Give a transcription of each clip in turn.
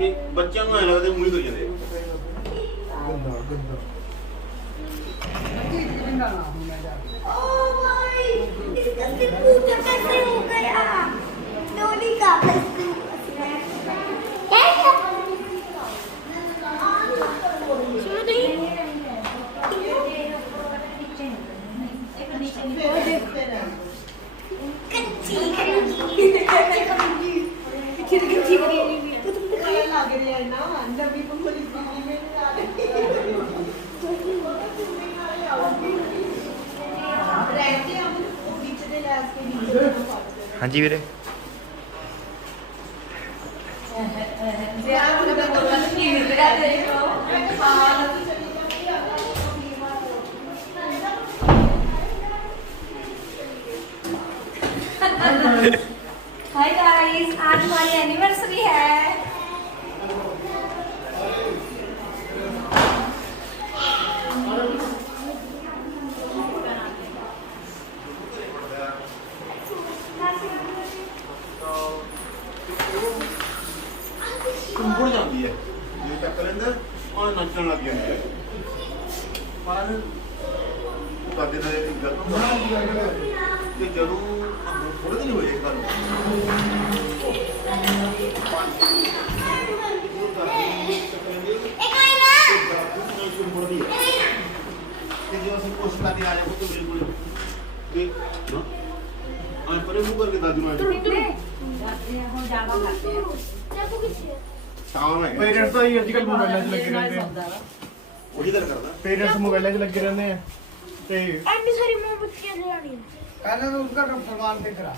ਕਿ ਬੱਚਿਆਂ ਨੂੰ ਐ ਲੱਗਦਾ ਮੂੰਹ ਹੀ ਕਰੀ ਜਾਂਦੇ गंदा गंदा ओ भाई इसका सिर पूजा कैसे हो गया डोली का हाँ जी वीरे हाय गाइस आज हमारी एनिवर्सरी है ਕੁੰਬੜ ਜਾਂਦੀ ਹੈ ਜੇ ਚੱਕ ਲੈਂਦਾ ਉਹ ਨੱਚਣ ਲੱਗ ਜਾਂਦੀ ਹੈ ਪਰ ਉਹ ਕਰਦੇ ਨੇ ਗਲਤ ਤੇ ਜਦੋਂ ਥੋੜੇ ਦਿਨ ਹੋਏ ਇੱਕ ਗੱਲ ਤੇ ਜੋ ਅਸੀਂ ਕੋਸ਼ਿਸ਼ ਕਰਦੇ ਆ ਜਾਓ ਤਾਂ ਬਿਲਕੁਲ ਤੇ ਨਾ ਆਂ ਪਰੇ ਮੂੰਹ ਕਰਕੇ ਦਾਦੀ ਮਾਂ ਹੁਣ ਜਾਵਾ ਕਰਦੇ ਆ ਸ਼ਾਮ ਹੈ पेरेंट्स तो ही आजकल मोबाइल च लगे रहते हैं ਉਹੀ ਤਾਂ ਕਰਦਾ पेरेंट्स मोबाइल च लगे रहते हैं ते ਐਂਡੀ ਸਾਰੀ ਮੋਮਬੱਤੀਆਂ ਜਲਾਣੀ पहले तो उसका प्रमाण दिख रहा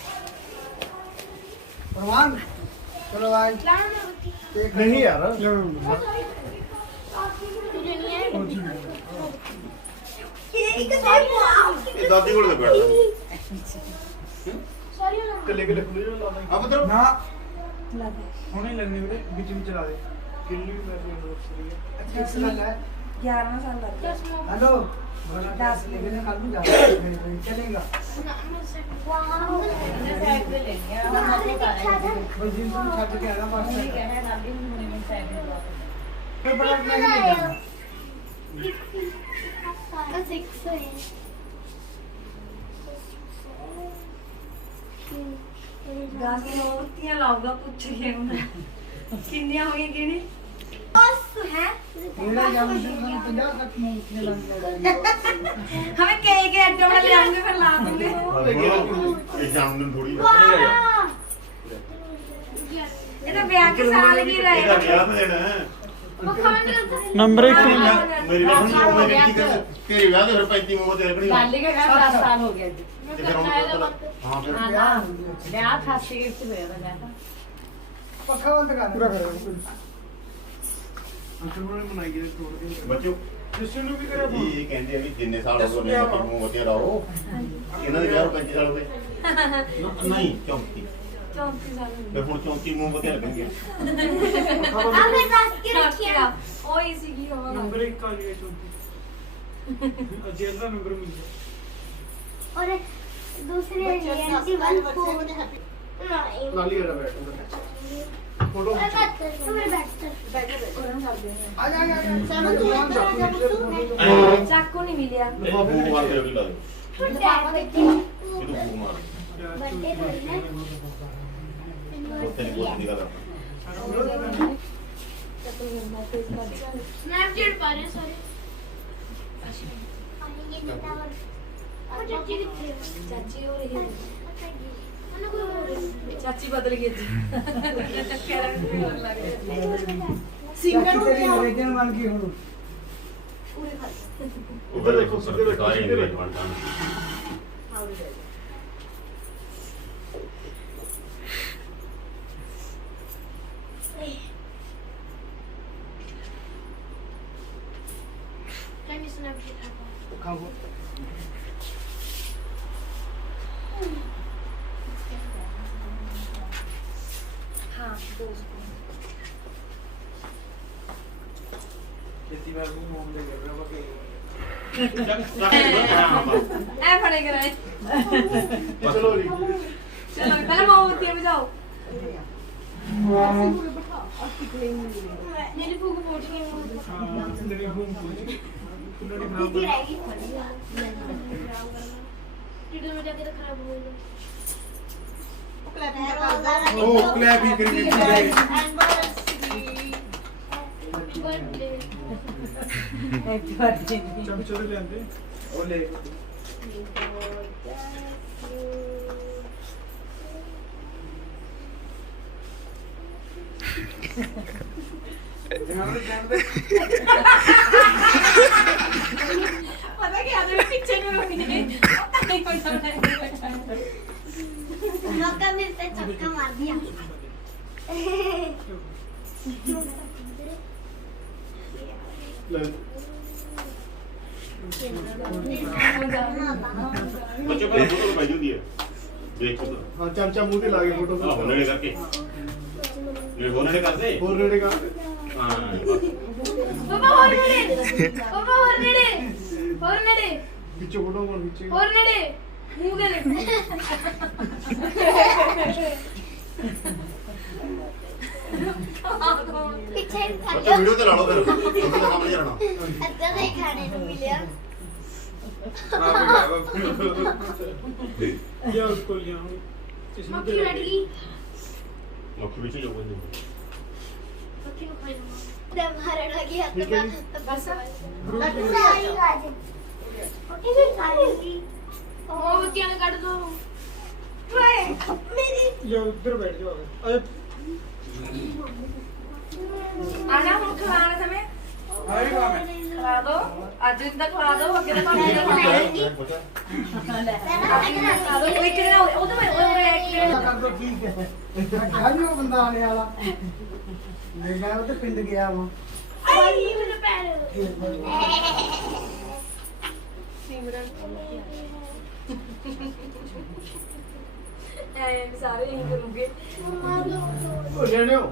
प्रमाण चलो भाई ਲਾਉਣ ਮੋਮਬੱਤੀ नहीं यार ਇੱਕ ਸਾਰੀ ਇਹ ਦਾਦੀ ਕੋਲ ਬੈਠਦਾ ਸਾਰੀ कले कले खुले जो ला ਆ ਮਤਲਬ ना ਹੁਣੇ ਲੈਣੇ ਵੀਰੇ ਵਿੱਚ ਵਿੱਚ ਚਲਾ ਦੇ ਕਿੰਨੀ ਵੀ ਮੇਰੀ ਐਨਵਰਸਰੀ ਹੈ अच्छा इसमें है 11 ਸਾਲ ਲੱਗ ਗਏ हेलो बोला 10 लेकिन कल भी जा चलेगा ਵਾਓ बस जिन तुम छत के आना पास कोई बड़ा नहीं लेगा ਗਾਸ ਮੋਮਬੱਤੀਆਂ ਲਾਊਗਾ ਪੁੱਛ ਕੇ ਹੁਣ ਕਿੰਨੀਆਂ ਹੋਈਆਂ ਕਿਹੜੀ ਬਸ ਹੈ मेरा जाम से 50 तक में लग जाएगा हमें केक ऐड में ले आऊंगे फिर ला दूंगे ਇਹ ਸ਼ਾਮ ਨੂੰ ਥੋੜੀ ये तो ब्याह के साल की ਇਹਦਾ रहेगा ਵਿਆਹ ਤੇ ਦੇਣਾ ਹੈ नंबर ਮੇਰੀ ਗੱਲ ਸੁਣੀ ਉਹ ਮੇਰੀ ਕੀ ਕਹਿੰਦਾ ਤੇਰੇ ਵਿਆਹ ਦੇ ਫਿਰ 35 ਮੋਹ ਤੇ ਲੱਗਣੀ ਲਾਲੀ का घर 10 साल हो गया जी ਤੇ ਫਿਰ ਹੁਣ ਹਾਂ ਫਿਰ हाँ ना ब्याह था सिगरेट से हुआ था पक्का बंद कर पूरा करो अंकल ने बनाई है छोड़ के ਬੱਚੋ जिससे भी करे ਇਹ ਕਹਿੰਦੇ ਆ ਵੀ ਜਿੰਨੇ ਸਾਲ ਹੋ ਗਏ ਨੇ ਮੋਹ ਤੇ ਰਹੋ ਇਹਨਾਂ ਦੇ ਵਿਆਹ 35 ਸਾਲ ਹੋ ਗਏ ਨਹੀਂ 34 34 साल हो ਤੇ ਹੁਣ 34 ਮੋਹ ਤੇ ਲੱਗਣਗੇ गए हमें 10 की रखिएगा ओ इसी की होगा नंबर 1 आ गया 34 अजेल का नंबर मिल गया और दूसरे एंटी वन को नहीं नाली वाला बैठ फोटो तुम्हारे बैठ आ जा आ जा चाकू नहीं मिला ਇਹ ਫੂਕ ਮਾਰ ਕੇ ਵੀ ਲਾ ਦੇ पापा देखिए ਇਹ ਤੋਂ ਫੂਕ ਮਾਰ बर्थडे रोने ਉੱਤੇ ਨਹੀਂ ਕੋਈ ਗੱਲ स्नैपचैट पा रहे हैं सारे चाची हो रही है चाची बदल गई जी सिंगर तेरी ओरिजिनल वन की हूं उधर देखो सीधे देखो सीधे देखो खाओ हाँ खेती में भी मोम दे कर रहा बाकी ऐ फड़े कराए चलो री चलो पहले मोमबत्तियां बुझाओ मेरी भूख पूछ गई तेरी घूम पूछ दीदी रहेगी वीडियो में जाके तो खराब हो गई ओ क्लैपिंग करेंगे हैप्पी बर्थडे चमचो ले आंदे ओले पता क्या मेरे पीछे में रोक गए मौका मिलता चक्का मार दिया बच्चों का फोटो तो भेज दिया देखो तो हां चमचा मुंह पे लागे फोटो हां होने करके ये होने करते और रेडे का हां पापा और नेड़े पीछे फोटो कौन पीछे और नेड़े मुंह दे पीछे बच्चों वीडियो तो ला लो फिर फोटो का काम नहीं करना अच्छा नहीं खाने को मिला या उसको ले आओ मक्खी लड़की मक्खी पीछे जाओ बंदे मक्खी को खाई दम मारने लगी हाथ में बस लड्डू सारी गाज ओके भी खाएगी ओ बच्चियां ने काट दो मेरी या उधर बैठ जाओ अरे आना हम खिलाना समय खिला दो आज दिन तक खिला दो अगे तक खिला दो कोई कितना वो तो मैं कर दो ठीक है खाली वो बंदा आने वाला ले गया वो तो पिंड गया वो आई मेरे पैर सारे यही करूंगे ओ लेने हो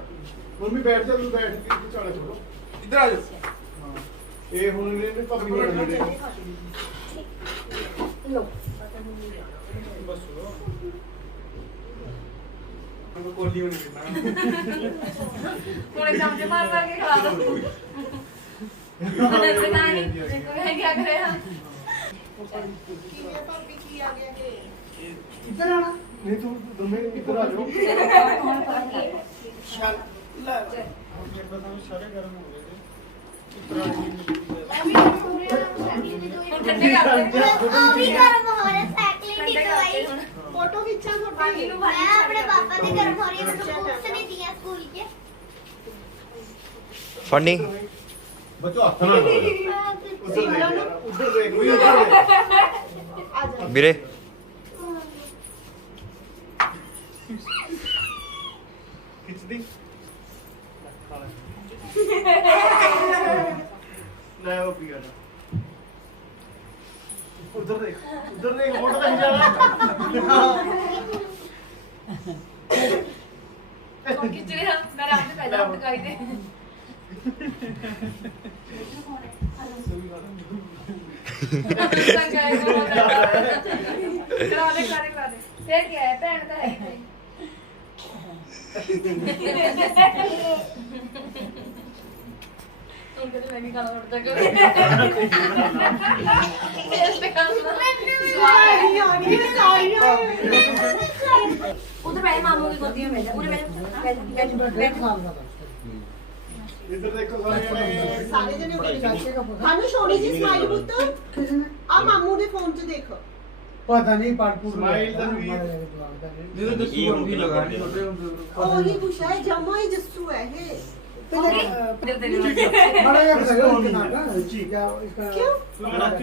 मम्मी बैठ जा तू बैठ के चाले छोड़ो इधर आ जाओ ये हुन ने पकड़ी हुई है लो बस लो हमको कोली होनी है थोड़े चमचे मार मार के खिला दो ऐसे कहानी देखो मैं क्या करे हम इधर आना नहीं तू तुम्हें इधर आ जाओ चल ले ये बताओ सारे गर्म हो गए थे इधर आ ठंडे कर दे अभी गरम हो रहा साइकिलिंग की दवाई फोटो खींचा पानी नु मैं अपने पापा से गरम हो रही है मुझे बुक्स नहीं दिया स्कूल के फनी बच्चों हाथ ना उधर देख वही उधर देख वीरे खिंच दी ले वो पिया ना उधर देख फोटो कहीं जा रहा खींच रहे हम मेरे आप से पहले आप दिखाई दे करा दे फिर क्या है भैन तो है उनके तो मैं भी गाना पड़ता करूँ उधर पहले मामू की गोदी में बैठा बैठ मारना था इधर देखो ਸਾਰੇ ਜਣੇ ਉਰੇ चाचे का फोटो ਖਾਨੂੰ ਛੋੜੀ ਜੀ ਸਮਾਈਲ ਪੁੱਤ किसने ਆ ਮਾਮੂ ਦੇ ਫੋਨ 'ਚ ਦੇਖ पता नहीं पाटपुर स्माइल तनवीर। ਉਹੀ ਪੁੱਛਿਆ ਹੈ ਜਮਾ ਹੀ ਜੱਸੂ ਹੈ ਇਹ बड़ा यार सही होना ना क्या इसका क्यों?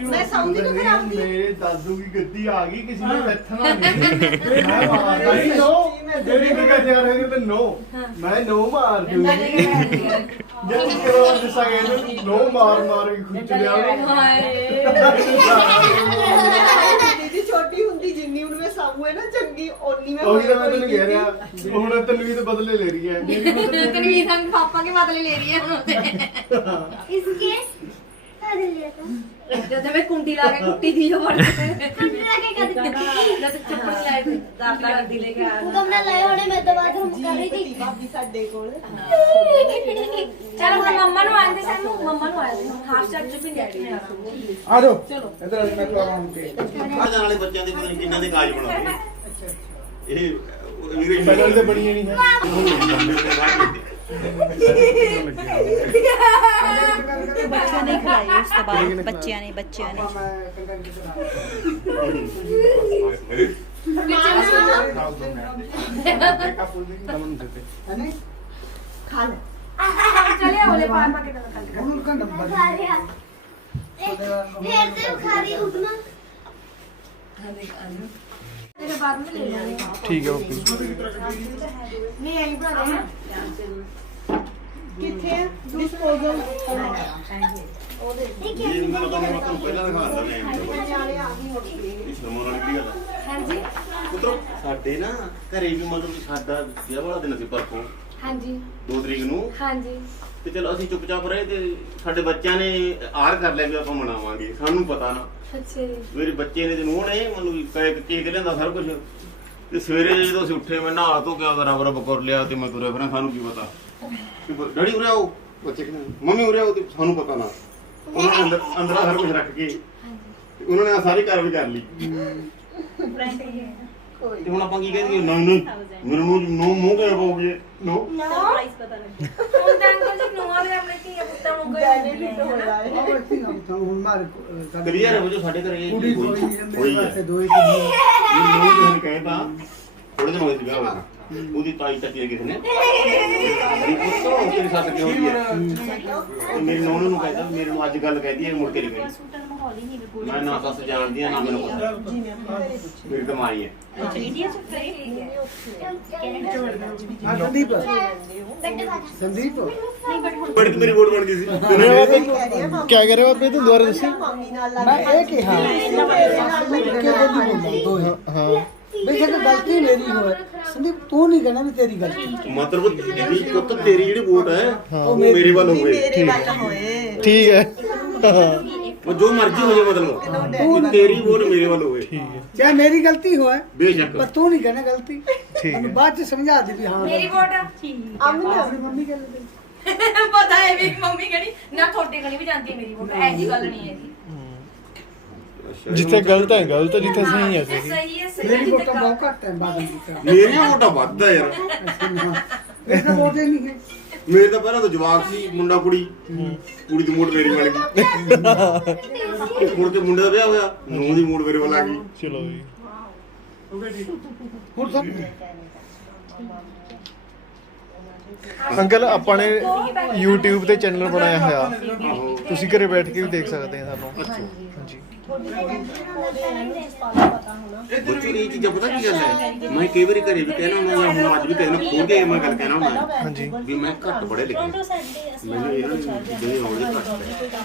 मैं समझी तो फिर आऊंगी। मेरे दादू की गद्दी आ गई किसी ने बैठना नहीं मैं मारता ही नो तेरी भी कहते आ रहे थे नो मैं नो मार दूंगी जब उसके बाद गुस्सा गया नो मार मार के खुद लिया ਦੀਦੀ ਛੋਟੀ ਹੁੰਦੀ ਜਿੰਨੀ ਹੁਣ ਮੈਂ ਸਾਹੂ ਹੈ ਨਾ ਚੰਗੀ ਓਨੀ ਮੈਂ ਉਹੀ ਤਾਂ ਮੈਂ ਤੈਨੂੰ ਕਹਿ ਰਿਹਾ ਹੁਣ ਤਨਵੀਰ ਤੇ ਬਦਲੇ ਲੈ ਰਹੀ ਹੈ तनवीर संग पापा के बदले ले रही है इसके कर लिया था जब मैं कुंडी ला के कुट्टी दी हो कुंडी लाके कर दी जब चप्पल नहीं आए थे दादा गड्डी लेके आया वो कमरा लाए होने मैं तो बाथरूम कर रही थी ਭਾਬੀ ਸਾਡੇ ਕੋਲ चल हम मम्मा नु आए थे सानू मम्मा नु आए थे हाफ चार्ज भी नहीं आया ਆ ਜਾਓ ਇਧਰ ਮੈਂ ਕਰਾਉਂਗੀ ਆ ਜਾਣ ਵਾਲੇ ਬੱਚਿਆਂ ਦੇ ਪਤਾ ਨਹੀਂ ਕਿੰਨਾਂ ਦੇ ਕਾਜ ਬਣਾਉਂਦੇ ਇਹ ਵੀਰੇ ਪਹਿਲਾਂ ਤੇ ਬਣੀ ਨਹੀਂ ਹੈ ਬੱਚਿਆਂ ਨੇ ਖਿਲਾਈ ਉਸ ਤੋਂ ਬਾਅਦ ਬੱਚਿਆਂ ਨੇ ਹਨੇ ਖਾ ਲੈ चले ओले पार पा के चल कर ਉਹਨੂੰ ਘੰਟਾ ਬਾਅਦ खा रहा फिर से खा रही उठना तेरे बाद में ले लेंगे ਠੀਕ ਹੈ ਓਕੇ नहीं यही बना रहे हैं ਕਿੱਥੇ ਡਿਸਪੋਜ਼ਲ ਇਹ ਮਤਲਬ ਆਪਾਂ ਨੂੰ ਪਹਿਲਾਂ ਦਿਖਾ ਦਿੰਦੇ ਨੇ ਨਿਆਣੇ ਆ ਗਈ ਮੁੜ ਕੇ ਇਹ ਸ਼ਰਮੋਂ ਵਾਲੀ ਕੀ ਗੱਲ ਹੈ हाँ जी ਪੁੱਤਰੋ ਸਾਡੇ ਨਾ ਘਰੇ ਵੀ ਮਤਲਬ ਕਿ ਸਾਡਾ ਵਿਆਹ ਵਾਲਾ ਦਿਨ ਸੀ ਪਰਸੋਂ हाँ जी 2 ਤਰੀਕ ਨੂੰ हाँ जी ਤੇ ਚਲੋ ਅਸੀਂ ਚੁੱਪਚਾਪ ਰਹੇ ਤੇ ਸਾਡੇ ਬੱਚਿਆਂ ਨੇ ਆਰ ਕਰ ਲਿਆ ਵੀ ਆਪਾਂ ਮਨਾਵਾਂਗੇ ਸਾਨੂੰ ਪਤਾ ਨਾ अच्छा जी ਮੇਰੇ ਬੱਚੇ ਨੇ ਤੇ ਨੂੰਹ ਨੇ ਮੈਨੂੰ ਵੀ ਕੇਕ ਲਿਆਂਦਾ ਸਾਰਾ ਕੁਝ ਤੇ ਸਵੇਰੇ ਜਦੋਂ ਅਸੀਂ ਉੱਠੇ ਮੈਂ ਨਹਾ ਧੋ ਕੇ ਬਰਾਬਰ ਕਰ ਲਿਆ ਤੇ ਮੈਂ ਤੁਰਿਆ ਫਿਰਾਂ ਸਾਨੂੰ ਕੀ ਪਤਾ ਡੈਡੀ ਉਰੇ ਆਓ ਬੱਚੇ ਕਹਿੰਦੇ ਮੰਮੀ ਉਰੇ ਆਓ ਤੇ ਸਾਨੂੰ ਪਤਾ ਨਾ ਉਹਨਾਂ ਨੇ ਅੰਦਰ ਸਾਰਾ ਕੁਝ ਰੱਖ ਕੇ ਤੇ ਉਹਨਾਂ ਨੇ ਸਾਰੀ ਕਾਰਵਾਈ ਕਰ ਲਈ ਤੇ ਹੁਣ ਆਪਾਂ ਕੀ ਕਹਿੰਦੇ ਨਹੀਂ ਮੇਰੇ ਮੂੰਹ ਕਿਵੇਂ ਪਾਉਗੇ ਨੋ ਪ੍ਰਾਈਸ ਪਤਾ ਲੱਗੇ ਹੁਣ ਤਾਂ ਅੰਕਲ ਜੀ ਨੂੰਹਾਂ ਦੇ ਆਪਣੇ ਧੀਆ ਪੁੱਤਾਂ ਨੂੰ ਡੈਡੀ ਫਿੱਟ ਹੋਇਆ ਹੈ ਉਹ ਇੱਥੇ ਨਾ ਹੁਣ ਮਾਰ ਕਲੀਅਰ ਹੈ ਵਜੋ ਸਾਡੇ ਘਰੇ ਇਹ ਕੁੜੀ ਚੀਜ਼ ਕੋਈ ਹੋਈ ਮੇਰੇ ਹੈ ਵਾਸਤੇ ਦੋ ਹੀ ਚੀਜ਼ ਮੈਨੂੰ ਕਿਸੇ ਨੇ ਕਹਿਤਾ ਥੋੜੇ ਦਿਨ ਹੋਏ ਸੀ ਵਿਆਹ ਹੋਇਆ ਉਹਦੀ ਤਾਈ ਚੱਕੀ ਕਿਸੇ ਨੇ ਵੀ ਪੁੱਤੋ ਤੇਰੀ ਸੱਸ ਕਿਉਂ ਹੋਈ ਹੈ ਤੇ ਮੇਰੀ ਨੂੰਹ ਨੂੰ ਕਹਿੰਦਾ ਮੇਰੇ ਨੂੰ ਅੱਜ ਗੱਲ ਕਹਿਦੀ ਹੈ ਮੁੜ ਕੇ ਨਹੀਂ ਗਈ ਸੂਟਰ ਮਾਹੌਲ ਹੀ ਨਹੀਂ ਬਿਲਕੁਲ ਮੈਂ ਨਾ ਸੱਸ ਜਾਣਦੀ ਆ ਨਾ ਮੈਨੂੰ ਪਤਾ ਮੇਰੀ ਕਮਾਈ ਹੈ ਇੰਡੀਆ ਚ ਠੀਕ ਹੈ ਹਾਂ ਸੰਦੀਪ बड्डे बाजा ਸੰਦੀਪ ਨਹੀਂ ਬਟ ਹੁਣ ਬੜੀ ਮੇਰੀ ਵੋਟ ਬਣ ਗਈ ਸੀ ਕਹਿ ਰਹੀ ਹੈ ਮੰਮੀ ਕੀ ਕਹਿ ਰਹੇ ਹੋ ਆਪੇ ਤੂੰ ਦੁਬਾਰਾ ਦੱਸੋ ਮੰਮੀ ਨਾਲ ਲੱਗ ਮੈਂ ਇਹ ਕਿਹਾ ਮੇਰੇ ਨਾਲ ਲੱਗ ਕਿ ਬੋਲੀ ਬੋਲਦਾ ਦੋ ਹੀ ਹਾਂ ਬੇਸ਼ੱਕ ਗਲਤੀ ਮੇਰੀ ਹੋਵੇ ਸੰਦੀਪ ਤੂੰ ਨਹੀਂ ਕਹਿਣਾ ਵੀ ਤੇਰੀ ਗਲਤੀ ਮਤਲਬ ਜਿਹੜੀ ਪੁੱਤ ਤੇਰੀ ਜਿਹੜੀ ਵੋਟ ਹੈ ਉਹ ਮੇਰੇ ਵੱਲ ਹੋਵੇ ਮੇਰੇ ਵੱਲ ਹੋਏ ਠੀਕ ਹੈ ਉਹ ਜੋ ਮਰਜ਼ੀ ਹੋ ਜਾਏ ਮਤਲਬ ਉਹ ਤੇਰੀ ਵੋਟ ਮੇਰੇ ਵੱਲ ਹੋਵੇ ਚਾਹੇ ਮੇਰੀ ਗਲਤੀ ਹੋਵੇ ਬੇਸ਼ੱਕ ਪਰ ਤੂੰ ਨਹੀਂ ਕਹਿਣਾ ਗਲਤੀ ਠੀਕ ਮੈਨੂੰ ਹੈ ਬਾਅਦ ਚ ਸਮਝਾ ਦੇ ਵੀ ਹਾਂ मेरी वोट ਆਪਣੀ ਮੰਮੀ ਕਹਿੰਦੇ पता है भी मम्मी कहनी ना थोड़े कनी भी जानती है मेरी वोट ऐसी गल नहीं है जी ਜਿੱਥੇ ਗਲਤ ਹੈ ਗਲਤ ਜਿੱਥੇ ਸਹੀ ਹੈ ਸਹੀ सही है सही ਮੇਰੀ है ਵੋਟਾਂ ਬਹੁਤ ਘੱਟ ਹੈ ਬਾਦਲ ਦੀ ਤਰ੍ਹਾਂ ਮੇਰੀਆਂ ਵੋਟਾਂ ਵੱਧ ਆ ਯਾਰ ਇਹ ਤਾਂ ਵੋਟ ਹੀ ਨਹੀਂ ਹੈ ਮੇਰੇ ਤਾਂ ਪਹਿਲਾਂ ਤਾਂ ਜਵਾਬ ਸੀ ਮੁੰਡਾ ਕੁੜੀ ਕੁੜੀ ਦੀ ਵੋਟ ਮੇਰੀ ਬਣ ਗਈ ਮੁੜ ਕੇ ਮੁੰਡੇ ਦਾ ਵਿਆਹ ਹੋਇਆ ਨੂੰਹ ਦੀ ਵੋਟ ਮੇਰੇ ਵੱਲ ਆ ਗਈ ਚਲੋ ਜੀ ਹੁਣ ਸਭ ਅੰਕਲ ਆਪਾਂ ਨੇ YouTube ਤੇ ਚੈਨਲ ਬਣਾਇਆ ਹੋਇਆ ਆਹੋ ਤੁਸੀਂ ਘਰੇ ਬੈਠ ਕੇ ਵੀ ਦੇਖ ਸਕਦੇ ਆ ਸਾਨੂੰ ਹਾਂਜੀ ਬੱਚੇ ਇਹ ਚੀਜ਼ਾਂ ਪਤਾ ਕੀ ਗੱਲ ਹੈ ਮੈਂ ਕਈ ਵਾਰੀ ਘਰੇ ਵੀ ਕਹਿਣਾ ਹੁੰਦਾ ਜਾਂ ਹੁਣ ਅੱਜ ਵੀ ਕਹਿਣਾ ਖੋਲ ਕੇ ਮੈਂ ਗੱਲ ਕਹਿਣਾ ਹੁੰਦਾ ਹਾਂਜੀ ਵੀ ਮੈਂ ਘੱਟ ਪੜ੍ਹੇ ਲਿਖੇ ਮੈਨੂੰ ਇਹਨਾਂ ਦੇ ਆਉਣੇ ਘੱਟ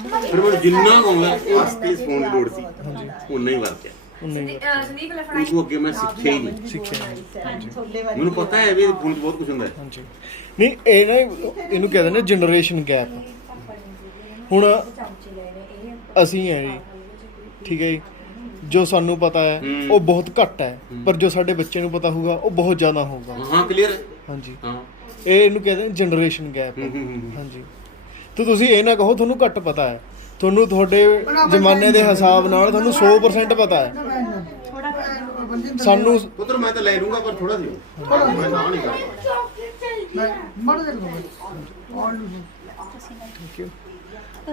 ਪਏ ਫਿਰ ਮੈਨੂੰ ਜਿੰਨਾ ਕਹੂੰਗਾ ਵਾਸਤੇ ਫੋਨ ਦੀ ਲੋੜ ਸੀ ਉਨਾ ਹੀ ਵਰਤਿਆ संदीप ले फड़ाई ਉਸ ਅੱਗੇ ਮੈਂ ਸਿੱਖਿਆ ਹੀ ਨਹੀਂ ਸਿੱਖਿਆ ਹਾਂਜੀ ਮੈਨੂੰ ਪਤਾ ਹੈ ਵੀ ਫੋਨ 'ਚ ਬਹੁਤ ਕੁਝ ਹੁੰਦਾ ਹੈ ਹਾਂਜੀ ਨਹੀਂ ਇਹ ਨਾ ਇਹਨੂੰ ਕਹਿੰਦੇ ਨੇ ਜਨਰੇਸ਼ਨ ਗੈਪ ਹੁਣ ਅਸੀਂ ਹੈ ਜੀ ਠੀਕ ਹੈ ਜੀ ਜੋ ਸਾਨੂੰ ਪਤਾ ਹੈ ਉਹ ਬਹੁਤ ਘੱਟ ਹੈ ਪਰ ਜੋ ਸਾਡੇ ਬੱਚੇ ਨੂੰ ਪਤਾ ਹੋਊਗਾ ਉਹ ਬਹੁਤ ਜ਼ਿਆਦਾ ਹੋਊਗਾ ਹਾਂ ਕਲੀਅਰ ਹੈ ਹਾਂਜੀ ਹਾਂ ਇਹ ਇਹਨੂੰ ਕਹਿੰਦੇ ਨੇ ਜਨਰੇਸ਼ਨ ਗੈਪ ਹਾਂਜੀ ਤੇ ਤੁਸੀਂ ਇਹ ਨਾ ਕਹੋ ਤੁਹਾਨੂੰ ਘੱਟ ਪਤਾ ਹੈ ਤੁਹਾਨੂੰ ਤੁਹਾਡੇ ਜ਼ਮਾਨੇ ਦੇ ਹਿਸਾਬ ਨਾਲ ਤੁਹਾਨੂੰ 100% ਪਤਾ ਹੈ ਸਾਨੂੰ ਪੁੱਤਰ ਮੈਂ ਤਾਂ ਲੈ ਲੂੰਗਾ ਪਰ ਥੋੜਾ ਦਿਓ ਮੈਂ ਨਾ ਨਹੀਂ ਕਰਦਾ ਮੜ ਦੇ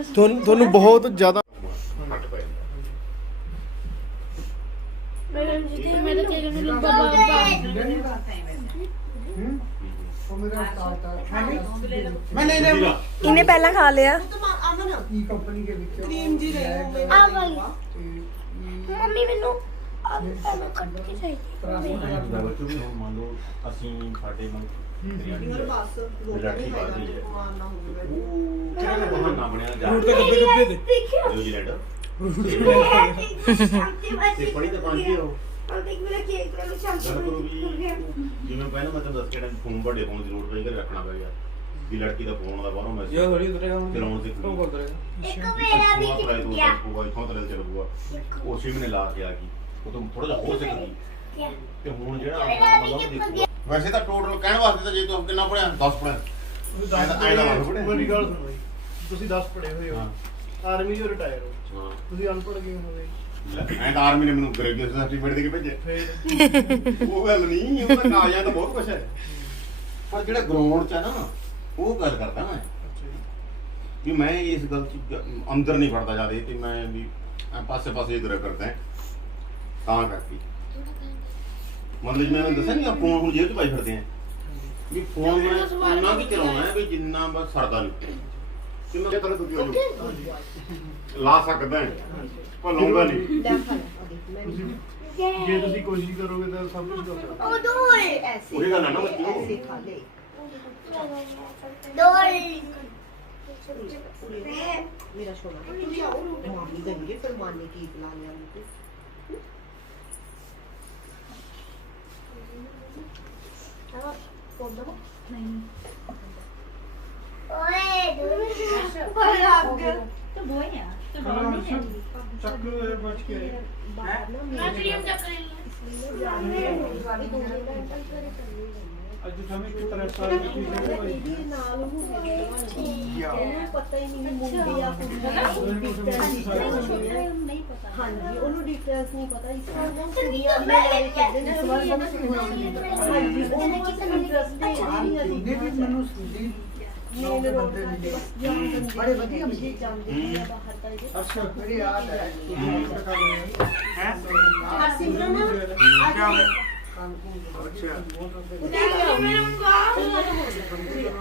ਤੁਹਾਨੂੰ ਬਹੁਤ ਜ਼ਿਆਦਾ ਘੱਟ ਪਏ मेरे के बाबा मैं नहीं नहीं इन्हें पहला खा लिया ਅਮਨ ई कंपनी के बीच ਕਰੀਮ ਜੀ ਲੈ ਲਓ आ गई मम्मी मैनू अब पहले कट के चाहिए ਬੱਚੂ ਵੀ ਹੁਣ ਮੰਨ ਲਓ ਅਸੀਂ ਸਾਡੇ ਨਾਲ ਹੋਰ ਬਸ ਬਿਲਾਟੀ ਬਾਦੀ ਹੈ ਮਾਰਨਾ ਹੋਵੇ ਉਹ ਕਿਹੜਾ ਬਹਾਨਾ ਬਣਿਆ ਜਾ देखियो ਨਿਊਜ਼ੀਲੈਂਡ शांति ਤੇ ਪੜੀ ਤਾਂ ਪੰਜ ਹੀ ਹੋ और देख मेरा केक में शांति ਗੱਲ ਕਰੋ ਵੀ ਜਿਵੇਂ ਪਹਿਲਾਂ ਮੈਂ ਤੁਹਾਨੂੰ ਦੱਸ ਕੇ ਟਾਈਮ ਫੋਨ ਵੱਡੇ ਫੋਨ ਦੀ ਲੋੜ ਪਈ ਕਰ ਰੱਖਣਾ ਪੈ ਗਿਆ ਵੀ ਲੜਕੀ ਦਾ ਫੋਨ ਦਾ ਬਾਹਰੋਂ ਮੈਸੇਜ ਇਹ ਥੋੜੀ ਉਤਰੇਗਾ ਹੁਣ ਫਿਰ ਆਉਣ ਦੇ ਉਹ ਕੋਲ ਉਤਰੇਗਾ ਇੱਕ ਮੇਰਾ ਵੀ ਪੂਆ ਗਿਰ ਤੋਂ ਗਿਆ ਪੂਆ ਇਥੋਂ ਤਲੇ ਚੱਲ ਪੂਆ ਉਹ ਸਿਮ ਨੇ ਲਾ ਕੇ ਆ ਗਈ ਉਹ ਤੋਂ ਥੋੜਾ ਜਿਹਾ ਹੋਰ ਸਿੱਖ ਗਈ ਤੇ ਹੁਣ ਜਿਹੜਾ ਮਤਲਬ ਵੈਸੇ ਤਾਂ ਟੋਟਲ ਕਹਿਣ ਵਾਸਤੇ ਤਾਂ ਜੇ ਤੂੰ ਕਿੰਨਾ ਪੜਿਆ 10 ਪੜਿਆ ਮੇਰੀ ਗੱਲ ਸੁਣੋ ਜੀ, ਤੁਸੀਂ 10 ਪੜ੍ਹੇ ਹੋਏ ਹੋ, ਆਰਮੀ ਚੋਂ ਰਿਟਾਇਰ ਹੋ, ਹਾਂ ਤੁਸੀਂ ਅਨਪੜ੍ਹ ਕਿਵੇਂ ਹੋ ਗਏ? ਐਂ ਤਾਂ ਆਰਮੀ ਨੇ ਮੈਨੂੰ ਗ੍ਰੈਜੂਏਸ਼ਨ ਸਰਟੀਫਿਕੇਟ ਦੇ ਕੇ ਭੇਜੇ ਫਿਰ ਉਹ ਗੱਲ ਨਹੀਂ, ਉਹ ਤਾਂ ਕਾਗਜ਼ਾਂ ਤਾਂ ਬਹੁਤ ਕੁਛ ਹੈ ਪਰ ਜਿਹੜਾ ਗਰਾਊਂਡ 'ਚ ਹੈ ਨਾ ਉਹ ਗੱਲ ਕਰਦਾ ਮੈਂ ਵੀ ਮੈਂ ਇਸ ਗੱਲ 'ਚ ਅੰਦਰ ਨਹੀਂ ਵੜਦਾ ਜ਼ਿਆਦਾ ਤੇ ਮੈਂ ਵੀ ਪਾਸੇ ਪਾਸੇ ਇਧਰ ਕਰਦਾ ਤਾਂ ਕਰਕੇ ਮਤਲਬ ਜਿਵੇਂ ਮੈਂ ਦੱਸਿਆ ਨਹੀਂ ਫੋਨ ਹੁਣ ਜੇਬ 'ਚ ਪਾਈ ਫਿਰਦੇ ਆ ਵੀ ਫੋਨ ਮੈਂ ਇੰਨਾ ਕੀ ਚਲਾਉਣਾ ਹੈ ਵੀ ਜਿੰਨਾ ਬਸ ਸਰਦਾ ਨਹੀਂ ਕਿ ਮੈਂ ਤਰ੍ਹਾਂ ਦੂਜੀ ਲਾ ਸਕਦਾ ਪਰ ਲਾਉਂਦਾ ਨਹੀਂ ਜੇ ਤੁਸੀਂ ਕੋਸ਼ਿਸ਼ ਕਰੋਗੇ ਤਾਂ ਸਭ ਕੁਝ ਕਰ ਸਕਦੇ ਉਹ ਦੋਏ ऐसे ਉਹੀ ਗੱਲ ਹੈ ਨਾ ऐसे ਬੱਚਿਓ खा ले ਦੋਏ मेरा सोना तुम जाओ मामी देंगे फिर माने की खिला लिया उनको ਓਏ ਲੱਗ तो वो है तो ਹੋ। बाहर नहीं जाएगी ਚੱਕ ਬਚ ਕੇ बाहर ना ਅੱਜ ਸਮੇਂ ਕਿ ਤਰ੍ਹਾਂ ਸਾਰੇ ਇਹਦੀ ਨਾਲ ਉਹਨੂੰ ਉਹਨੂੰ ਪਤਾ ਹੀ ਨਹੀਂ ਮੁੰਡੇ ਆ ਕੁੜੀਆਂ नहीं पता ਹਾਂਜੀ ਉਹਨੂੰ ਡਿਟੇਲਸ ਨਹੀਂ ਪਤਾ ਇਸ ਵਾਰ ਉਹ ਕੁੜੀਆਂ ਨੇ ਕਹਿੰਦੇ ਨੇ ਸਵਾਲ ਬਣਾ ਹਾਂਜੀ ਉਹਨੂੰ ਕਿਤੇ ਇੰਟਰਸਟ ਨਹੀਂ ਹੈ ਇਹਨੇ ਵੀ ਮੈਨੂੰ ਸੁਣੀ ਮੇਨ ਰੋਡ ਬੜੇ ਵਧੀਆ ਮਿਲੇ ਜਾਂਦੇ ਨੇ ਬਾਹਰ ਤਾਂ ਇਹਦੇ ਅੱਛਾ ਮੇਰੀ ਯਾਦ ਹੈ ਸਿਮਰਨ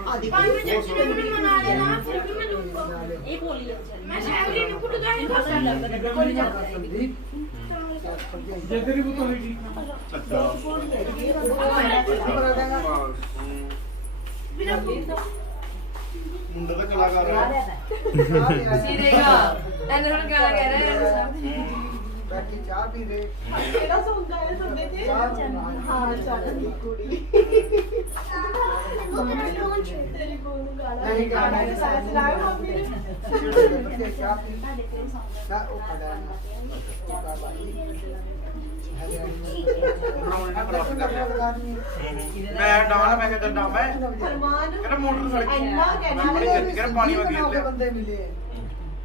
ਆ ਦੇਖੋ ये बोली है ਜੇ ਤੇਰੀ ਬੁੱਤ ਹੋਈ ਠੀਕ ਨਾ ਮੁੰਡਾ ਤਾਂ ਕਲਾਕਾਰ ਹੈ ਸੀਰੇਗਾ ਇਹਨੇ ਹੁਣ ਗਾਣਾ ਕਹਿ ਰਿਹਾ ਹੈ ਬਾਕੀ ਚਾਹ ਪੀ ਰਹੇ ਕਿਹੜਾ ਸੁਣਦਾ ਹੈ ਤੁਹਾਡੇ ਤੇ ਹਾਂ ਚਾਹ ਦੀ ਕੁੜੀ ਤੇਰੀ ਕੋਲ ਨੂੰ ਗਾਣਾ ਨਹੀਂ ਗਾਣਾ ਹੈ ਸਾਥ ਲਾਓ ਮੰਮੀ ਨੇ ਬੱਚੇ ਚਾਹ ਪੀ ਨਾ ਉਹ ਖੜਾ ਮੈਂ ਡਾਉਣਾ ਮੈਂ ਕਿਹਾ ਡਾਉ ਮੈਂ ਫਰਮਾਨ ਕਹਿੰਦਾ ਮੋਟਰ ਸੜ ਗਈ ਇੰਨਾ ਮੈਂ ਬੜੀ ਜਲਦੀ ਕਹਿੰਦਾ ਪਾਣੀ ਵਾ ਗੇਰ ਲਿਆ ਬੰਦੇ ਮਿਲੇ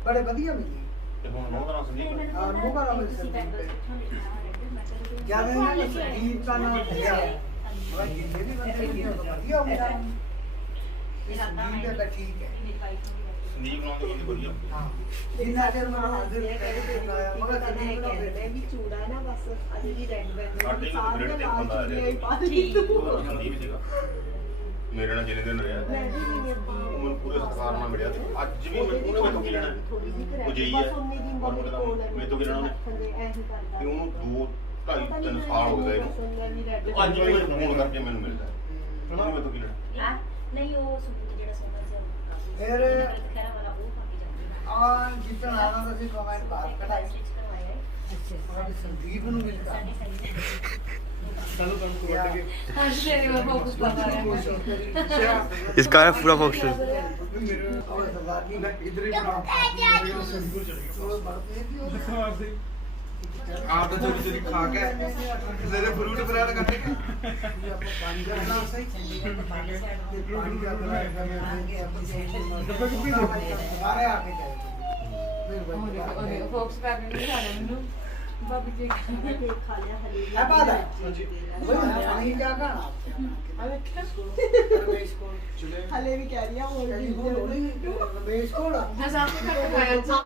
ਬੜੇ ਵਧੀਆ ਮਿਲੇ ਤੇ ਹੁਣ ਨੌ ਦਾ ਸੰਦੀਪ ਔਰ ਉਹ ਬੜਾ ਵਧੀਆ ਜਿਆਦਾ ਨਾ ਸੰਗੀਤ ਦਾ ਨਾਮ ਲਿਆ ਉਹ ਜਿੰਨੇ ਵੀ ਬੰਦੇ ਮਿਲੇ ਵਧੀਆ ਹੁੰਦਾ ਸੰਗੀਤ ਦਾ ਠੀਕ ਹੈ ਸੰਦੀਪ ਨਾਲ ਦੀ ਵਧੀਆ ਹਾਂ ਜਿੰਨਾ ਚਿਰ ਮੈਂ ਹਾਜ਼ਰ ਕਰਿਆ ਮਗਰ ਸੰਗੀਤ ਦਾ ਮੈਂ ਵੀ ਚੂੜਾ ਹੈ ਨਾ ਬਸ ਅਜੇ ਵੀ ਰੈੱਡ ਬੈਂਡ ਸਾਡੇ ਨੂੰ ਗ੍ਰੇਡ ਤੇ ਬੰਦਾ ਆ ਰਿਹਾ ਸੰਦੀਪ ਸੀਗਾ ਮੇਰੇ ਨਾਲ ਜਿਹਨੇ ਦਿਨ ਰਿਹਾ ਮੈਂ ਵੀ ਨਹੀਂ ਉਹ ਮੈਨੂੰ ਪੂਰੇ ਸਤਿਕਾਰ ਨਾਲ ਮਿਲਿਆ ਤੇ ਅੱਜ ਵੀ ਮੈਂ ਪੂਰੇ ਮੈਥੋਂ ਕੀ ਲੈਣਾ ਉਹ ਜਈ ਹੈ ਮੇਰੇ ਤੋਂ ਕੀ ਲੈਣਾ ਉਹਨੇ ਤੇ ਉਹਨੂੰ 2 2.5 3 ਸਾਲ ਹੋ ਗਏ ਇਹਨੂੰ ਅੱਜ ਵੀ ਮੈਨੂੰ ਫੋਨ ਕਰਕੇ ਮੈਨੂੰ ਮਿਲਦਾ ਉਹਨੇ ਮੇਰੇ ਤੋਂ ਕੀ ਲੈਣਾ नहीं वो सूट जेड़ा सोना से ਫਿਰ खैर वाला वो पाके जाते ਆ ਜਿੱਤਣ ਆਣਾ ਤਾਂ ਸੀ ਕਮੈਂਟ ਬਾਤ ਕਢਾਈ स्टिच करवाया है ਔਰ ਸੰਦੀਪ ਨੂੰ ਮਿਲਦਾ ਚਲੋ ਕੰਮ ਕੋ ਵੱਟ ਕੇ ਅੱਜ ਤੇਰੇ ਵੱਲ ਫੋਕਸ ਪਾ ਰਿਹਾ इसका है पूरा फोकस ਔਰ ਸਰਦਾਰਨੀ ਇਧਰ ਹੀ ਬਣਾ ਸੰਗੂਰ ਚੜ ਗਿਆ ਉਹ ਬੜਦੇ ਸੀ ਉਹ ਦਿਖਾ ਸੀ ਆਪ ਤਾਂ ਥੋੜੀ ਥੋੜੀ ਖਾ ਕੇ ਕਿਸੇ ਦੇ ਫਰੂਟ ਬਰੈਡ ਕੱਢੇ ਆਪਾਂ ਪਾਣੀ ਦਾ ਨਾ ਸਹੀ ਪਾਣੀ ਦਾ ਬਣਾਇਆ ਮੈਂ ਡੱਬੇ ਕੁੱਪੀ ਦੇ ਬਾਰੇ ਆ ਕੇ ਜਾਏ ਫਿਰ ਫੋਕਸ ਕਰਨ ਨਹੀਂ ਆਣਾ ਮੈਨੂੰ ਬਾਬੂ ਜੀ ਖਾ ਲਿਆ ਹਲੇ ਹੈ ਬਾਤ ਹੈ ਹਾਂਜੀ ਉਹ ਪਾਣੀ ਜਾ ਖਾਣਾ ਰਮੇਸ਼ ਕੋਲ ਹਲੇ ਵੀ ਕਹਿ ਰਹੀ ਆ ਹੋਰ ਵੀ ਰਮੇਸ਼ ਕੋਲ ਮੈਂ ਸਭ ਤੋਂ ਘੱਟ ਖਾਇਆ